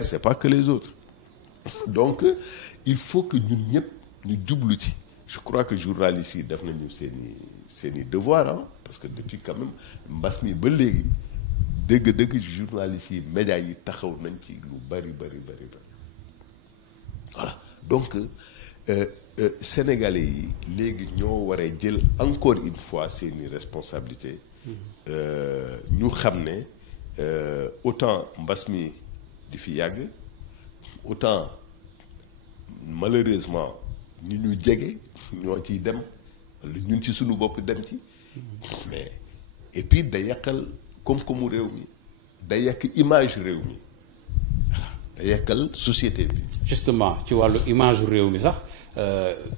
faire c'est pas que les autres donc il faut que ñun ñëpp ñu jublu ci. Je crois que journalistes yi def nañu seeni devoir ah parce que depuis quand même mbas mi ba léegi dëgg journalistes yi médias yi taxaw nañ ci lu bari voilà donc sénégalais yi léegi ñoo war a jël encore une fois seeni responsabilité ñu xam ne autant mbas mi di fi yàgg autant malheureusement ñu ñu jege ñoo ciy dem wala ñun ci suñu bopp dem ci mais et puis day yàqal koom-koomu réew mi day yàq image réew mi voilà day yàqal société bi. justement ci wàllu image réew mi sax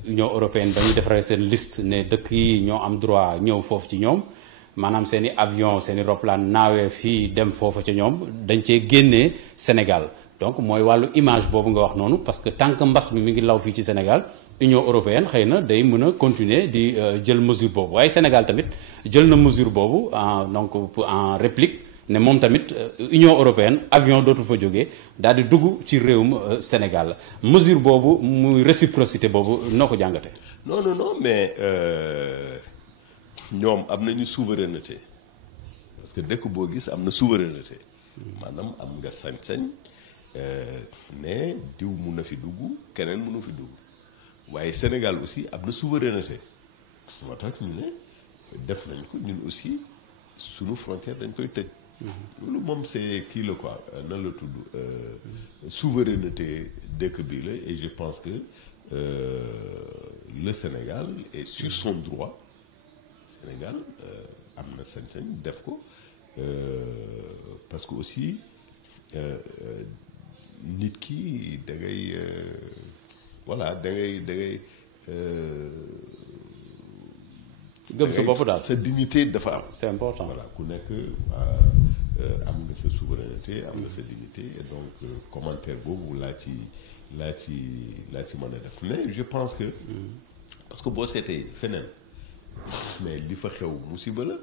Union européenne ba ñuy defaree seen liste ne dëkk yi ñoo am droit ñëw foofu ci ñoom maanaam seen i avion seen i roplaan naawee fii dem foofu ca ñoom dañ cee génnee Sénégal donc mooy wàllu image boobu nga wax noonu parce que tant que mbas mi ngi law fii ci Sénégal. Union européenne xëy na day mën a continuer di jël mesure boobu waaye Sénégal tamit jël na mesure boobu donc en réplique ne moom tamit Union européenne avion dootu fa jógee daal di dugg ci réewum Sénégal mesure boobu muy réciprocité boobu noo ko jàngatee. non mais ñoom am nañu souveraineté parce que dëkk boo gis am na souveraineté maanaam am nga sañ-sañ ne diw mun na fi dugg keneen mënu fi dugg. waaye Sénégal aussi am na souveraineté moo tax ñu ne def nañ ko ñun aussi sunu frontière dañ koy tëj. loolu moom c'est kii la quoi nan la tudd souveraineté dëkk bi la et je pense que le Sénégal est sur son droit Sénégal am na sañ-sañ def ko parce que aussi nit ki da ngay. voilà da ngay gëm sa bopp daal sa dignité dafa am. c'est important voilà ku nekk am nga sa souveraineté am nga sa dignité et donc commentaire boobu laa ci mën a def mais je pense que parce que boo seetee feneen mais li fa xew musiba la.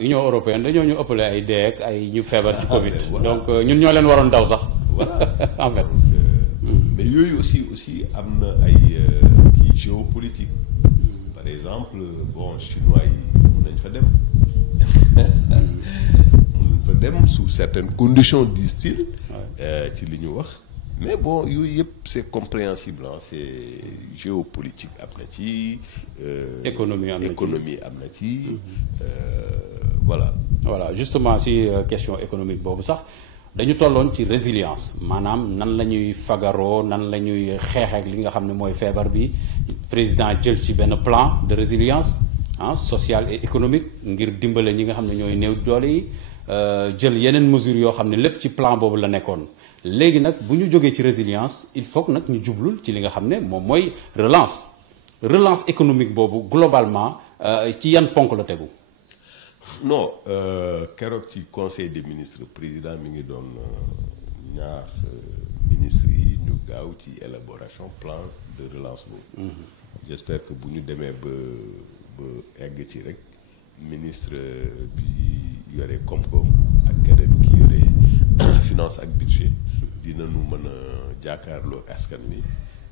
Union européenne dañoo ñu ëppale ay dee ak ay ñu feebar ci Covid. donc ñun ñoo leen waroon daw sax. voilà en fait. mais yooyu aussi am na ay kii géopolitique par exemple bon chinois yi mun nañ fa dem sous certaines conditions disent-ils ci li ñu wax mais bon yooyu yëpp c'est compréhensible c'est géopolitique am na ci économie am na ci voilà justement si question économique boobu sax dañu tolloon ci résilience maanaam nan la ñuy fagaroo nan la ñuy xeex ak li nga xam ne mooy feebar bi président jël ci benn plan de résilience sociale et économique ngir dimbale ñi nga xam ne ñooy néew doole yi jël yeneen mesures yoo xam ne lépp ci plan boobu la nekkoon léegi nag bu ñu jógee ci résilience il faut que nag ñu jublul ci li nga xam ne moom mooy relance économique boobu globalement ci yan ponk la tegu. non keroog ci conseil des ministres président mi ngi doon ñaax ministres yi ñu gaaw ci élaboration plan de relance boobu. j'espère que bu ñu demee ba egg ci rek ministre bi yore koom-koom ak keneen ki yore finance ak budget dinañu mën a jàkkaarloo askan wi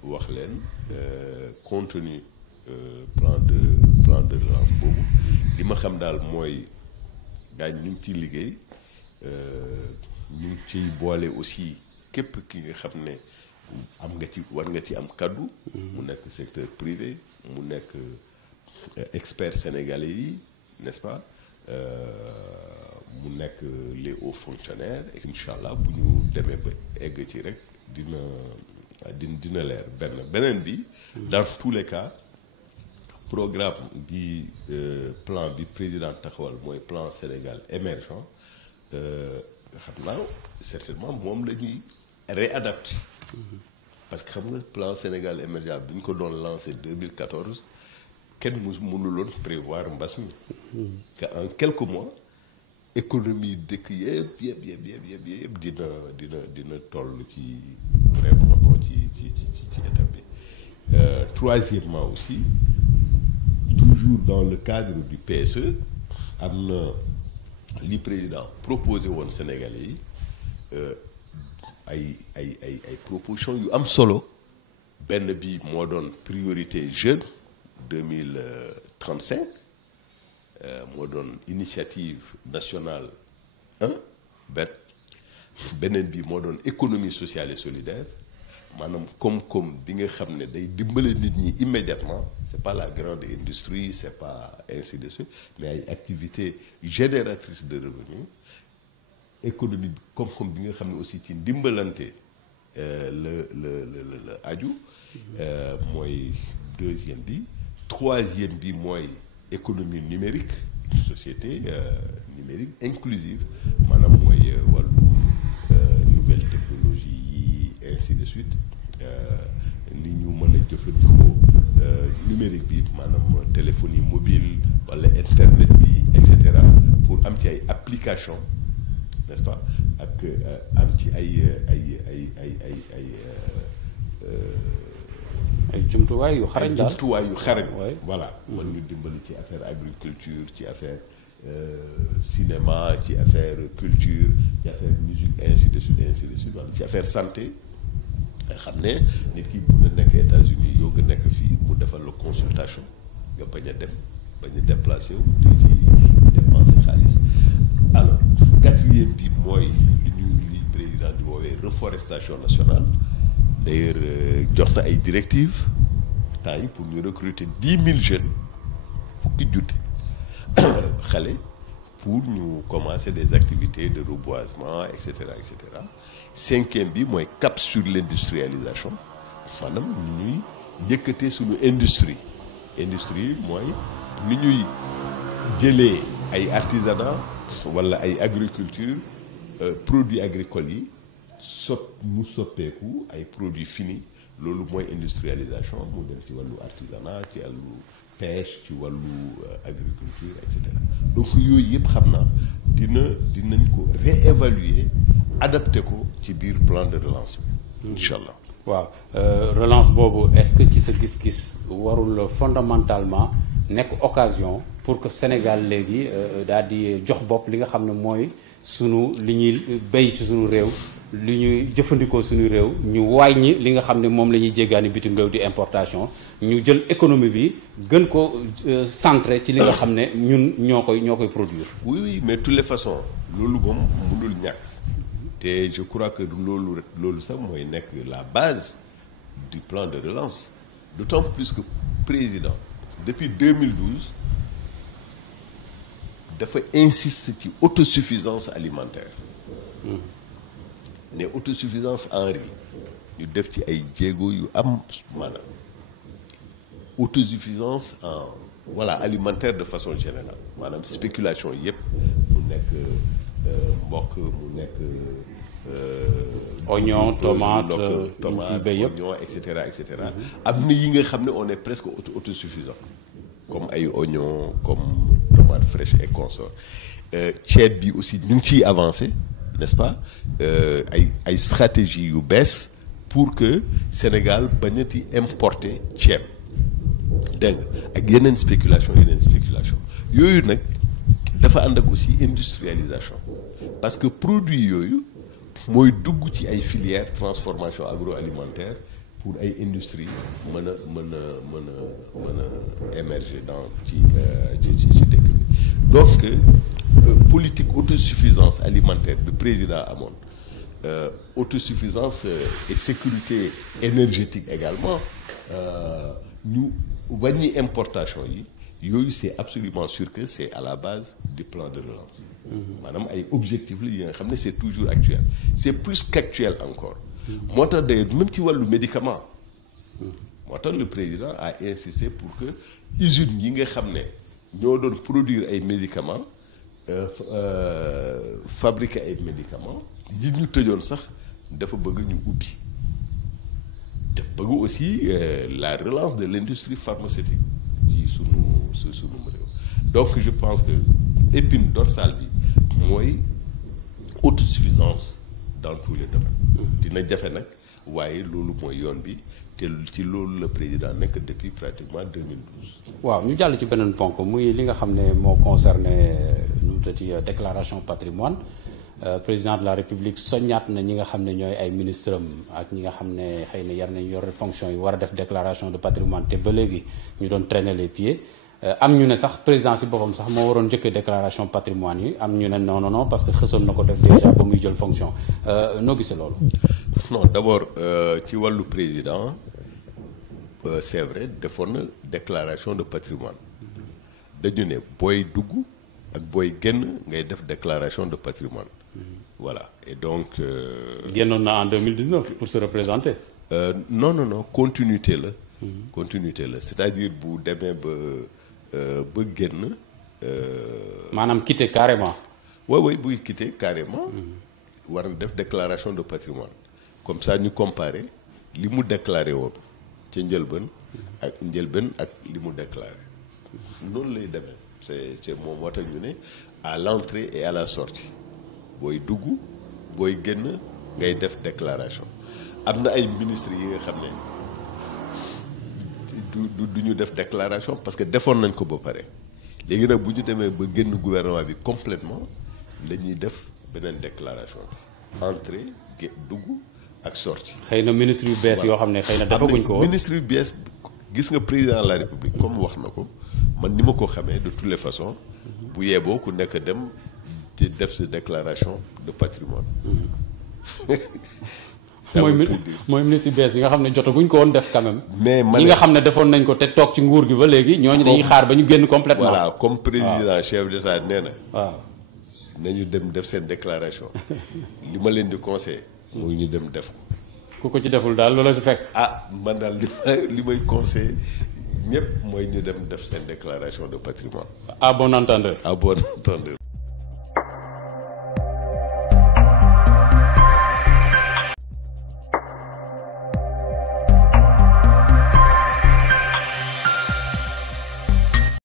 wax leen contenu plan de relance boobu li ma xam daal mooy gaañ ñu ngi ciy liggéey ñu ngi ciy boole aussi képp ki nga xam ne war nga ci am kaddu. mu nekk secteur privé mu nekk expert sénégalais yi n'est-ce pas mu nekk les hauts fonctionnaires incha allah bu ñu demee ba egg ci rek dina leer beneen bi dans tous les cas programme bi plan bi président taxawal mooy plan Sénégal émergent xam naa certainement moom la ñuy réadapté parce que xam nga plan Sénégal émergent bi ñu ko doon lancé 2014 kenn mënuloon prévoir mbas mi que en quelques mois économie dëkk yëpp dina toll ci vraiment bon ci étape bi troisièmement aussi toujours dans le cadre du PSE am na li président proposé woon Sénégalais yi ay propositions yu am solo benn bi moo doon priorité jeune 2035 moo doon initiative nationale 1 beneen bi moo doon économie sociale et solidaire maanaam koom-koom bi nga xam ne day dimbale nit ñi immédiatement c'est pas la grande industrie c'est pas ainsi de suite mais ay activités génératrices de revenus économie koom-koom bi nga xam ne aussi ci ndimbalante la aju mooy deuxième bi troisième bi mooy économie numérique une société numérique inclusive maanaam mooy wàllu nouvelle technologie yi ainsi de suite ni ñu mën a jëfandikoo numérique bi maanaam téléphonie mobile wala internet bi et cetera pour am ci ay application n'est-ce pas ak am ci ay jumtuwaay yu xarañ daal voilà mën ñu dimbali ci affaire agriculture ci affaire cinéma ci affaire culture ci affaire musique ainsi de suite wala ci affaire santé nga xam ne nit ki bu na nekk États-Unis yow nga nekk fii mu defal la consultation nga bañ a déplacé wu di ci dépenser xaalis alors quatrième bi mooy li président di woowee reforestation nationale d'ailleurs jox na ay directives temps yi pour ñu recruter 10 000 jeunes fukki junni xale pour ñu commencer des activités de reboisement et cetera et cetera. cinquième bi mooy cap sur l'industrialisation maanaam ni ñuy yëkkatee suñu industrie mooy ni ñuy jëlee ay artisanat wala ay agriculture produits agricoles yi mu soppeeku ay produits finis loolu mooy industrialisation mu dem ci wàllu artisanat ci wàllu pêche ci wàllu agriculture et cetera donc yooyu yëpp xam naa dinañ ko réévaluer adapté ko ci biir plan de relance bi incha allah. waaw relance boobu est-ce que ci sa gis-gis warul fondamentalement nekk occasion pour que Sénégal léegi daal di jox bopp li nga xam ne mooy sunu li ñuy béy ci sunu réew li ñuy jëfandikoo suñu réew ñu wàññi li nga xam ne moom la ñuy jéggaani bitim réew di importation ñu jël économie bi gën ko centré ci li nga xam ne ñun ñoo koy produire. oui mais de toutes les façons loolu moom mënul ñàkk te je crois que loolu sax mooy nekk la base du plan de relance d'autant plus que président depuis 2012 dafa insiste ci autosuffisance alimentaire. ne autosuffisance en riz ñu def ci ay jéego yu am maanaam autosuffisance en alimentaire de façon générale maanaam spéculation yépp mu nekk mboq mu nekk oignon tomate oignon et cetera am na yi nga xam ne on est presque autosuffisant comme ay oignon comme tomate fraîche et consorts ceeb bi aussi ñu ngi ciy avancé n'est-ce pas ay stratégie yu bees pour que Sénégal bañati importer ceeb dégg nga ak yeneen spéculation yooyu nag dafa ànd ak aussi industrialisation parce que produit yooyu mooy dugg ci ay filières transformation agroalimentaire pour ay industrie mën a émerger dans ci dëkk bi donc politique autosuffisance alimentaire bi président amoon autosuffisance et sécurité énergétique également ñu wàññi importation yi yooyu c'est absolument sûr que c'est à la base du plan de relance maanaam ay objectifs la yi nga xam ne c'est toujours actuel c'est plus qu'actuel encore moo tax d'ailleurs même ci wàllu médicament moo tax le président a insisté pour que usines yi nga xam ne ñoo doon produire ay médicaments fabriquer ay médicaments yi ñu tëjoon sax dafa bëgg ñu ubbi te bëgg aussi la relance de l'industrie pharmaceutique ci sunu réew donc je pense que épine dorsale bi mooy autosuffisance dans tous les domaines dina jafe nag waaye loolu mooy yoon bi te ci loolu la président nekk depuis pratiquement 2012. waaw ñu jàll ci beneen ponk muy li nga xam ne moo concerné nu mu tëddee déclaration patrimoine président de la république soññaat na ñi nga xam ne ñooy ay ministre am ak ñi nga xam ne xëy na yar nañ yor fonction yi war a def déclaration de patrimoine te ba léegi ñu doon traîner les pieds am ñu ne sax président si boppam sax moo waroon njëkkee déclaration patrimoine yi am ñu ne non parce que xësoon na ko def déjà ba muy jël fonction noo gisee loolu. non d'abord ci wàllu président c'est vrai defoon na déclaration de patrimoine dañu ne booy dugg ak booy génn ngay def déclaration de patrimoine voilà et donc. génnoon na en 2019 pour se représenter. non continuité la. continuité la c'est-à-dire bu demee ba génn. maanaam quitter carrément. oui buy quitter carrément. war na def déclaration de patrimoine comme ça ñu comparer li mu déclaré woon ca njëlbeen ak li mu déclaré noonu lay demee c'est moom moo tax ñu ne à l'entrée et à la sortie booy dugg booy génn ngay def déclaration am na ay ministres yi nga xam ne du ñu def déclaration parce que defoon nañ ko ba pare léegi nag bu ñu demee ba génn gouvernement bi complètement dañuy def beneen déclaration bi entrée dugg ak sortie. xëy na ministre yu bees yoo xam ne xëy na defaguñ ko. ministre yu bees gis nga président de la république comme wax na ko man ni ma ko xamee de toutes les façons bu yeboo ku nekk dem di def sa déclaration de patrimoine. mooy ministre yu bees yi nga xam ne jotaguñ ko woon def quand même. mais ñi nga xam ne defoon nañ ko te toog ci nguur gi ba léegi. ñooñu dañuy xaar ba ñu génn complètement. voilà comme président chef d'état nee na. waaw nañu dem def seen déclaration li ma leen di conseiller. mooy ñu dem def ko. ku ko ci deful daal loola ci fekk. man daal li may conseiller ñëpp mooy ñu dem def seen déclaration de patrimoine. À bon entendeur. À bon entendeur.